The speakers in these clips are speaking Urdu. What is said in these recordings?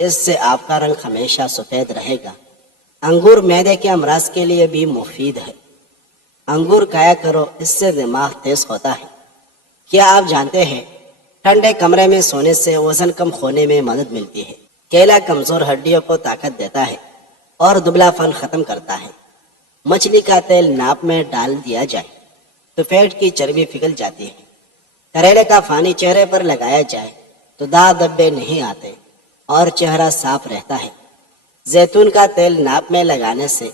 اس سے آپ کا رنگ ہمیشہ سفید رہے گا۔ انگور معدے کے امراض کے لیے بھی مفید ہے۔ انگور کھایا کرو، اس سے دماغ تیز ہوتا ہے۔ کیا آپ جانتے ہیں ٹھنڈے کمرے میں سونے سے وزن کم ہونے میں مدد ملتی ہے؟ کیلا کمزور ہڈیوں کو طاقت دیتا ہے اور دبلا پن ختم کرتا ہے۔ مچھلی کا تیل ناپ میں ڈال دیا جائے تو پیٹ کی چربی پگھل جاتی ہے۔ کریلے کا پانی چہرے پر لگایا جائے تو داغ دھبے نہیں آتے اور چہرہ صاف رہتا ہے۔ زیتون کا تیل ناپ میں لگانے سے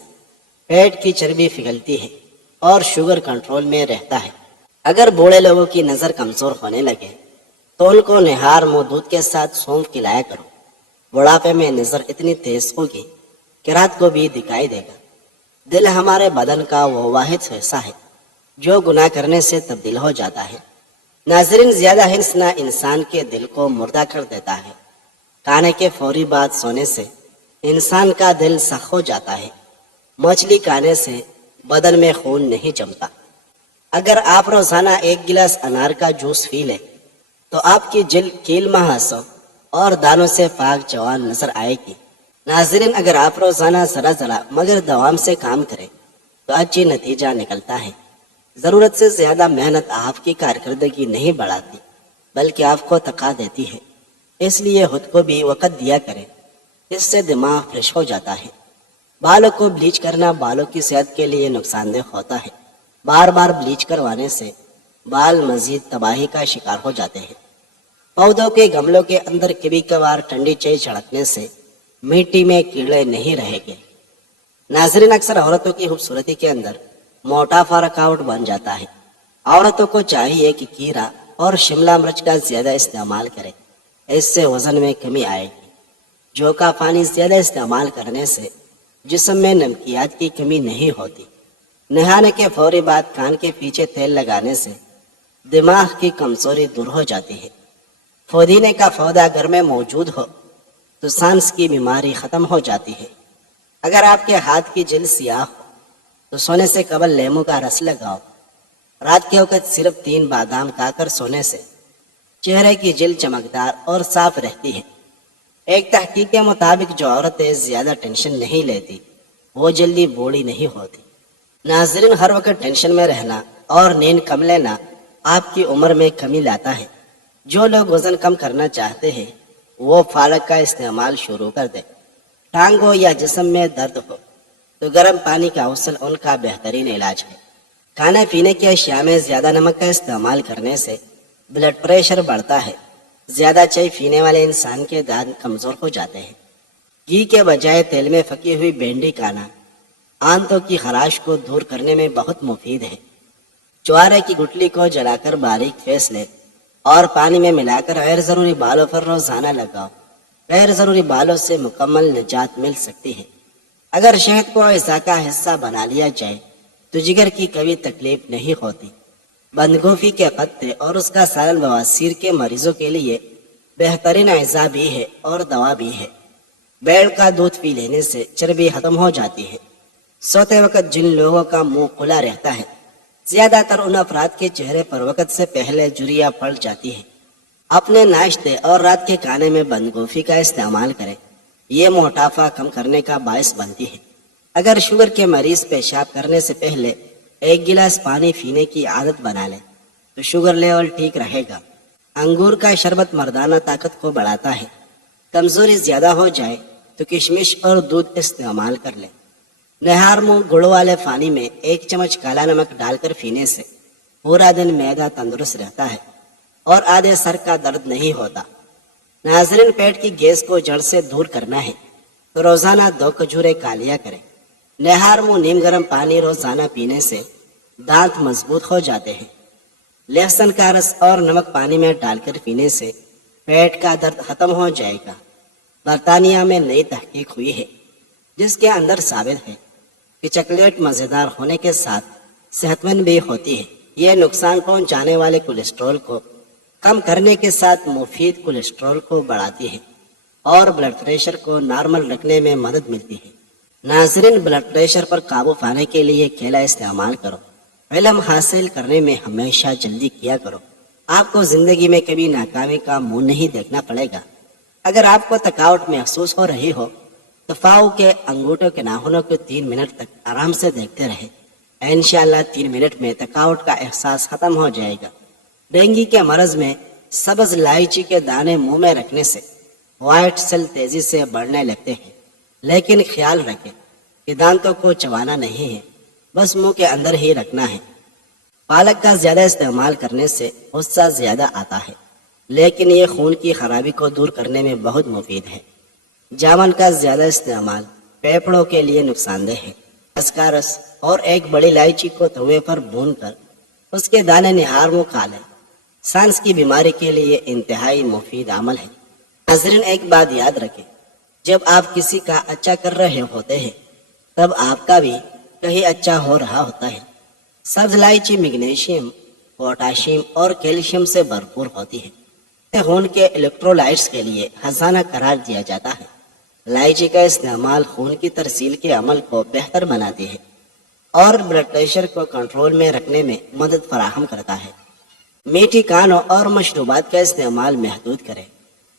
پیٹ کی چربی پگھلتی ہے اور شوگر کنٹرول میں رہتا ہے۔ اگر بوڑھے لوگوں کی نظر کمزور ہونے لگے تو ان کو نہار منہ دودھ کے ساتھ سونف کھلایا کرو۔ بڑھاپے میں نظر اتنی تیز ہوگی کہ رات کو بھی دکھائی دے گا۔ دل ہمارے بدن کا وہ واحد حصہ ہے جو گناہ کرنے سے تبدیل ہو جاتا ہے۔ ناظرین، زیادہ ہنسنا انسان کے دل کو مردہ کر دیتا ہے۔ کھانے کے فوری بعد سونے سے انسان کا دل سخت ہو جاتا ہے۔ مچھلی کھانے سے بدن میں خون نہیں جمتا۔ اگر آپ روزانہ 1 گلاس انار کا جوس پی لیں تو آپ کی جلد کیل محاسو اور دانوں سے پاک جوان نظر آئے گی۔ ناظرین، اگر آپ روزانہ ذرا ذرا مگر دوام سے کام کریں تو اچھی نتیجہ نکلتا ہے۔ ضرورت سے زیادہ محنت آپ کی کارکردگی نہیں بڑھاتی بلکہ آپ کو تھکا دیتی ہے۔ اس لیے خود کو بھی وقت دیا کریں، اس سے دماغ فریش ہو جاتا ہے۔ بالوں کو بلیچ کرنا بالوں کی صحت کے لیے نقصان دہ ہوتا ہے۔ بار بار بلیچ کروانے سے بال مزید تباہی کا شکار ہو جاتے ہیں۔ پودوں کے گملوں کے اندر کبھی کبھار ٹھنڈی چیز چھڑکنے سے مٹی میں کیڑے نہیں رہیں گے۔ ناظرین، اکثر عورتوں کی خوبصورتی کے اندر موٹافا رکاوٹ بن جاتا ہے۔ عورتوں کو چاہیے کہ کیرا اور شملہ مرچ کا زیادہ استعمال کرے، اس سے وزن میں کمی آئے گی۔ جو کا پانی زیادہ استعمال کرنے سے جسم میں نمکیات کی کمی نہیں ہوتی۔ نہانے کے فوری بعد کان کے پیچھے تیل لگانے سے دماغ کی کمزوری دور ہو جاتی ہے۔ پودینے کا پودا گھر میں موجود ہو تو سانس کی بیماری ختم ہو جاتی ہے۔ اگر آپ کے ہاتھ کی جلد سیاہ ہو تو سونے سے قبل لیموں کا رس لگاؤ۔ رات کے وقت صرف 3 بادام کھا کر سونے سے چہرے کی جلد چمکدار اور صاف رہتی ہے۔ ایک تحقیق کے مطابق جو عورتیں زیادہ ٹینشن نہیں لیتی وہ جلدی بوڑھی نہیں ہوتی۔ ناظرین، ہر وقت ٹینشن میں رہنا اور نیند کم لینا آپ کی عمر میں کمی لاتا ہے۔ جو لوگ وزن کم کرنا چاہتے ہیں وہ پالک کا استعمال شروع کر دیں۔ ٹانگ ہو یا جسم میں درد ہو تو گرم پانی کا غسل ان کا بہترین علاج ہے۔ کھانے پینے کی اشیاء میں زیادہ نمک کا استعمال کرنے سے بلڈ پریشر بڑھتا ہے۔ زیادہ چائے پینے والے انسان کے دانت کمزور ہو جاتے ہیں۔ گھی کے بجائے تیل میں پکی ہوئی بھنڈی کھانا آنتوں کی خراش کو دور کرنے میں بہت مفید ہے۔ جوارے کی گٹلی کو جلا کر باریک پیس لے اور پانی میں ملا کر غیر ضروری بالوں پر روزانہ لگاؤ۔ غیر ضروری بالوں سے مکمل نجات مل سکتی ہے۔ اگر شہد کو غذا کا حصہ بنا لیا جائے تو جگر کی کبھی تکلیف نہیں ہوتی۔ بند گوبھی کے پتے اور اس کا سالن بواسیر کے مریضوں کے لیے بہترین غذا بھی ہے اور دوا بھی ہے۔ بیل کا دودھ پی لینے سے چربی ختم ہو جاتی ہے۔ سوتے وقت جن لوگوں کا منہ کھلا رہتا ہے زیادہ تر ان افراد کے چہرے پر وقت سے پہلے جھریاں پڑ جاتی ہے۔ اپنے ناشتے اور رات کے کھانے میں بند گوبھی کا استعمال کریں، یہ موٹافا کم کرنے کا باعث بنتی ہے۔ اگر شوگر کے مریض پیشاب کرنے سے پہلے 1 گلاس پانی پینے کی عادت بنا لیں تو شوگر لیول ٹھیک رہے گا۔ انگور کا شربت مردانہ طاقت کو بڑھاتا ہے۔ کمزوری زیادہ ہو جائے تو کشمش اور دودھ استعمال کر لیں۔ نہار منہ گڑ والے پانی میں 1 چمچ کالا نمک ڈال کر پینے سے پورا دن معدہ تندرست رہتا ہے اور آدھے سر کا درد نہیں ہوتا۔ ناظرین، پیٹ کی گیس کو جڑ سے دور کرنا ہے تو روزانہ 2 کھجوریں کھا لیا کریں۔ نہار منہ نیم گرم پانی روزانہ پینے سے دانت مضبوط ہو جاتے ہیں۔ لہسن کا رس اور نمک پانی میں ڈال کر پینے سے پیٹ کا درد ختم ہو جائے گا۔ برطانیہ میں نئی تحقیق ہوئی ہے جس کے اندر ثابت ہے کہ چاکلیٹ مزیدار ہونے کے ساتھ صحت مند بھی ہوتی ہے۔ یہ نقصان پہنچانے والے کولیسٹرول کو کم کرنے کے ساتھ مفید کولیسٹرول کو بڑھاتی ہے اور بلڈ پریشر کو نارمل رکھنے میں مدد ملتی ہے۔ ناظرین، بلڈ پریشر پر قابو پانے کے لیے کیلا استعمال کرو۔ علم حاصل کرنے میں ہمیشہ جلدی کیا کرو۔ آپ کو زندگی میں کبھی ناکامی کا منہ نہیں دیکھنا پڑے گا۔ اگر آپ کو تھکاوٹ محسوس ہو رہی ہو تو فاؤ کے انگوٹھوں کے ناخنوں کو 3 منٹ تک آرام سے دیکھتے رہے. انشاءاللہ 3 منٹ میں تھکاوٹ کا احساس ختم ہو جائے گا. ڈینگی کے مرض میں سبز الائچی کے دانے منہ میں رکھنے سے وائٹ سیل تیزی سے بڑھنے لگتے ہیں، لیکن خیال رکھیں کہ دانتوں کو چبانا نہیں ہے، بس منہ کے اندر ہی رکھنا ہے. پالک کا زیادہ استعمال کرنے سے غصہ زیادہ آتا ہے، لیکن یہ خون کی خرابی کو دور کرنے میں بہت مفید ہے. جامن کا زیادہ استعمال پھیپھڑوں کے لیے نقصان دہ ہے. اسکارس اور ایک بڑی الائچی کو توے پر بھون کر اس کے دانے نہار منہ کھا لیں. سانس کی بیماری کے لیے انتہائی مفید عمل ہے. ناظرین، ایک بات یاد رکھیں، جب آپ کسی کا اچھا کر رہے ہوتے ہیں تب آپ کا بھی کہیں اچھا ہو رہا ہوتا ہے. سبز الائچی میگنیشیم، پوٹاشیم اور کیلشیم سے بھرپور ہوتی ہے. خون کے الیکٹرولائٹس کے لیے خزانہ قرار دیا جاتا ہے. الائچی کا استعمال خون کی ترسیل کے عمل کو بہتر بناتی ہے اور بلڈ پریشر کو کنٹرول میں رکھنے میں مدد فراہم کرتا ہے. میٹھی کھانوں اور مشروبات کا استعمال محدود کریں،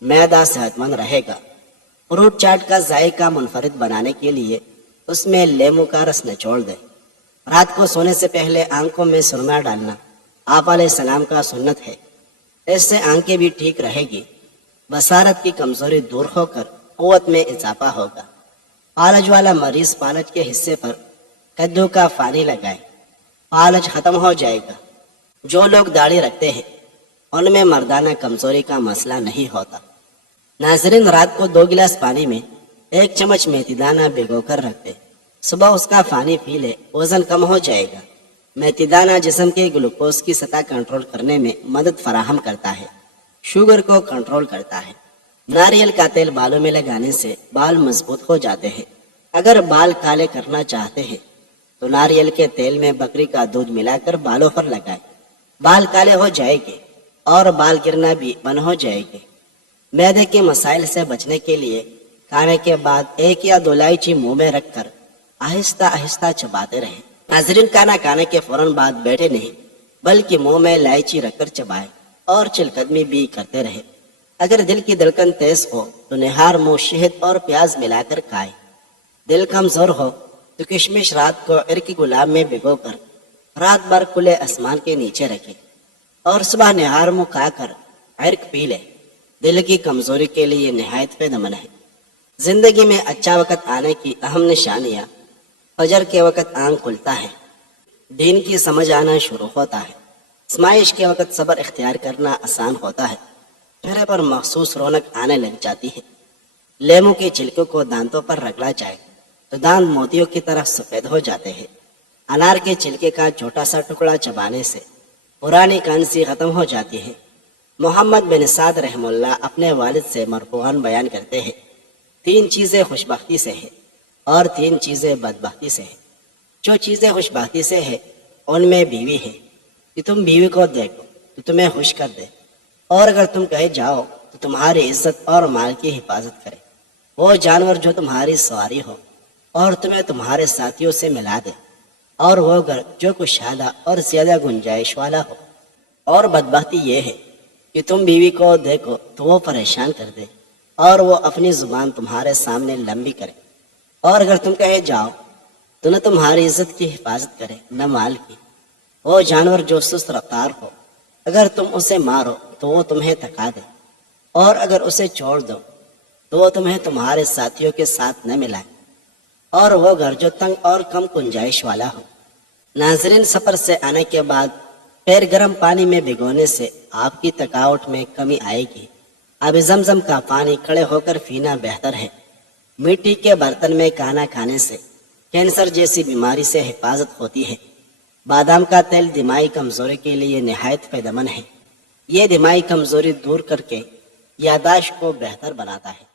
معدہ صحت مند رہے گا. فروٹ چاٹ کا ذائقہ منفرد بنانے کے لیے اس میں لیموں کا رس نچوڑ دیں. رات کو سونے سے پہلے آنکھوں میں سرما ڈالنا آپ علیہ السلام کا سنت ہے. اس سے آنکھیں بھی ٹھیک رہے گی، بصارت کی کمزوری دور ہو کر قوت میں اضافہ ہوگا. فالج والا مریض فالج کے حصے پر کدو کا پانی لگائے، فالج ختم ہو جائے گا. جو لوگ داڑھی رکھتے ہیں ان میں مردانہ کمزوری کا مسئلہ نہیں ہوتا. ناظرین، رات کو 2 گلاس پانی میں 1 چمچ میتھی دانہ بھگو کر رکھ دے. صبح اس کا پانی پی لے، وزن کم ہو جائے گا. میتھی دانہ جسم کے گلوکوز کی سطح کنٹرول کرنے میں مدد فراہم کرتا ہے، شوگر کو کنٹرول کرتا ہے. ناریل کا تیل بالوں میں لگانے سے بال مضبوط ہو جاتے ہیں. اگر بال کالے کرنا چاہتے ہیں تو ناریل کے تیل میں بکری کا دودھ ملا کر بالوں پر لگائیں. بال کالے ہو جائے گے اور بال گرنا بھی بند ہو جائے گے. معدے کے مسائل سے بچنے کے لیے کھانے کے بعد 1 یا 2 الائچی منہ میں رکھ کر آہستہ آہستہ چباتے رہیں. ناظرین، کھانا کھانے کے فوراً بعد بیٹھے نہیں بلکہ منہ میں الائچی رکھ کر چبائیں اور چل قدمی بھی کرتے رہیں. اگر دل کی دھڑکن تیز ہو تو نہار منہ شہد اور پیاز ملا کر کھائیں. دل کمزور ہو تو کشمش رات کو عرق گلاب میں بھگو کر رات بھر کھلے آسمان کے نیچے رکھیں اور صبح نہار منہ کھا کر عرق پی لیں. دل کی کمزوری کے لیے نہایت فائدہ مند ہے. زندگی میں اچھا وقت آنے کی اہم نشانیاں: فجر کے وقت آنکھ کھلتا ہے، دین کی سمجھ آنا شروع ہوتا ہے، آزمائش کے وقت صبر اختیار کرنا آسان ہوتا ہے، چہرے پر مخصوص رونق آنے لگ جاتی ہے. لیموں کے چھلکوں کو دانتوں پر رگڑا جائے تو دانت موتیوں کی طرح سفید ہو جاتے ہیں. انار کے چھلکے کا چھوٹا سا ٹکڑا چبانے سے پرانی کھانسی ختم ہو جاتی ہے. محمد بن سعد رحم اللہ اپنے والد سے مرفوعاً بیان کرتے ہیں: 3 چیزیں خوشبختی سے ہیں اور 3 چیزیں بدبختی سے ہیں. جو چیزیں خوشبختی سے ہیں ان میں بیوی ہے کہ تم بیوی کو دیکھو تو تمہیں خوش کر دے، اور اگر تم کہیں جاؤ تو تمہاری عزت اور مال کی حفاظت کرے. وہ جانور جو تمہاری سواری ہو اور تمہیں تمہارے ساتھیوں سے ملا دے، اور وہ گھر جو کشادہ اور زیادہ گنجائش والا ہو. اور بدبختی یہ ہے کہ تم بیوی کو دیکھو تو وہ پریشان کر دے اور وہ اپنی زبان تمہارے سامنے لمبی کرے، اور اگر تم کہے جاؤ تو نہ تمہاری عزت کی حفاظت کرے نہ مال کی. وہ جانور جو سست رفتار ہو، اگر تم اسے مارو تو وہ تمہیں تھکا دے، اور اگر اسے چھوڑ دو تو وہ تمہیں تمہارے ساتھیوں کے ساتھ نہ ملائے. اور وہ گھر جو تنگ اور کم گنجائش والا ہو. ناظرین، سفر سے آنے کے بعد پیر گرم پانی میں بھگونے سے آپ کی تھکاوٹ میں کمی آئے گی. اب زمزم کا پانی کھڑے ہو کر پینا بہتر ہے. مٹی کے برتن میں کھانا کھانے سے کینسر جیسی بیماری سے حفاظت ہوتی ہے. بادام کا تیل دماغی کمزوری کے لیے نہایت فائدہ مند ہے. یہ دماغی کمزوری دور کر کے یادداشت کو بہتر بناتا ہے.